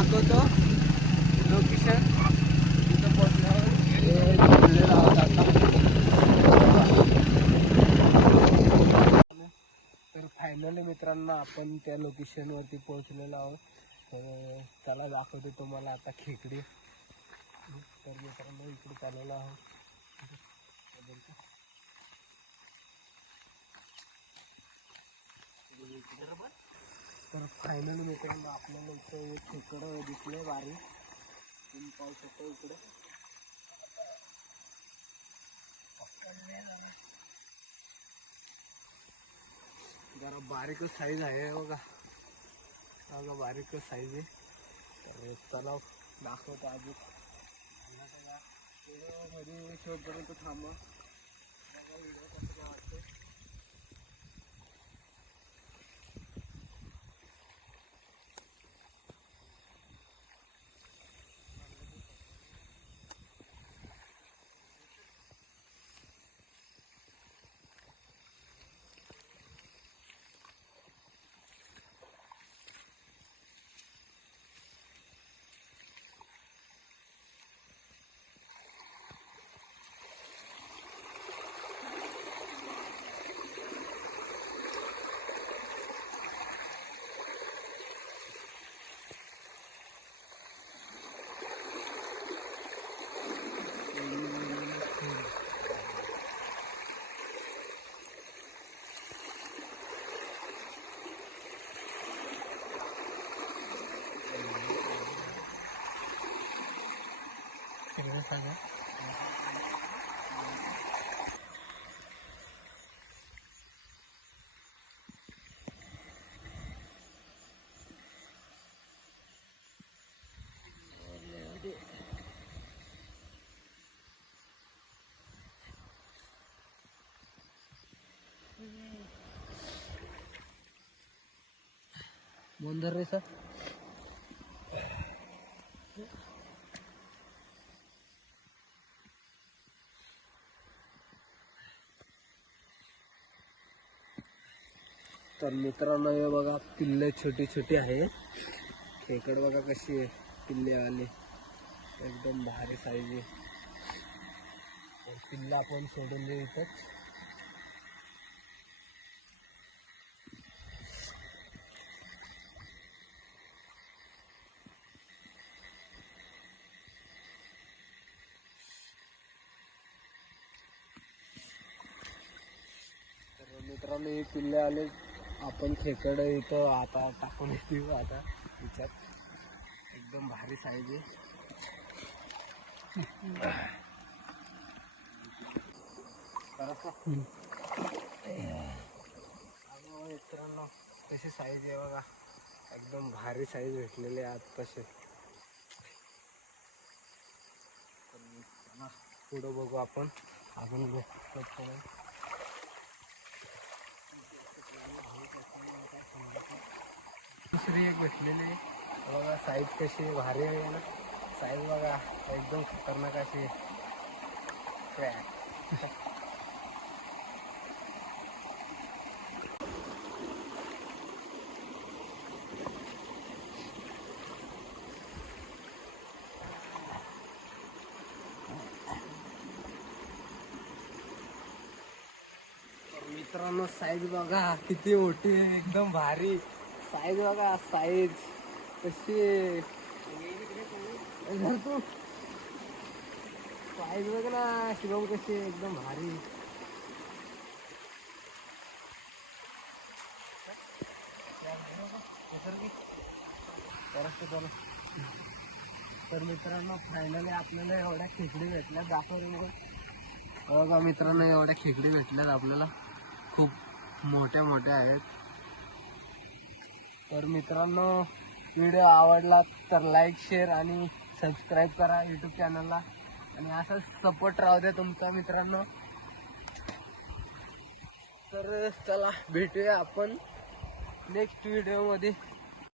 दाखवतो लोकेशन. तिथं पोहोचल्यावर तर फायनली मित्रांनो आपण त्या लोकेशन वरती पोहोचलेलो आहोत. तर त्याला दाखवतो तुम्हाला आता खेकडी. तर मित्रांनो इकडे चाललेलो आहोत. तर फायनली मित्रांनो आपल्याला इथं एक खेकडं दिसलं बारीक. तुम्ही पाहू शकता इकडे. जरा बारीकच साईज आहे बघा. बघा बारीकच साईज आहे. तर चला दाखवतो अजून. मध्ये शेवटपर्यंत थांबा. बघा व्हिडिओ कसं वाटतं. सांगा बंदर रे सर. तर मित्रांनो हे बघा पिल्ले छोटी छोटी आहे. खेकड बघा कशी आहे. पिल्ले आले एकदम भारी साईज आहे. पिल्ला आपण सोडून देऊ इथंच. तर मित्रांनो हे पिल्ले आले. आपण खेकड इथं आता टाकून देऊ आता विचार. एकदम भारी साईज आहे. मित्रांनो कशी साईज आहे बघा. एकदम भारी साईज भेटलेली आहे आज तसे. पुढं बघू आपण. दुसरी एक भेटलेली आहे बघा. साईज कशी भारी आहे ना. साईज बघा एकदम खतरनाक अशी. मित्रांनो साईज बघा किती मोठी आहे. एकदम भारी साईज बघा. साईज कशी आहे. तू साईज बघ ना शिवम कशी आहे. एकदम भारी. तर मित्रांनो फायनली आपल्याला एवढ्या खेकडी भेटल्या. दाखवले बघा मित्रांनो एवढ्या खेकडी भेटल्यात आपल्याला. खूप मोठ्या मोठ्या आहेत. तर मित्रांनो व्हिडिओ आवडला तर लाईक शेअर आणि सबस्क्राईब करा यूट्यूब चॅनलला. आणि असंच सपोर्ट राहू द्या तुमचा मित्रांनो. तर चला भेटूया आपण नेक्स्ट व्हिडिओमध्ये.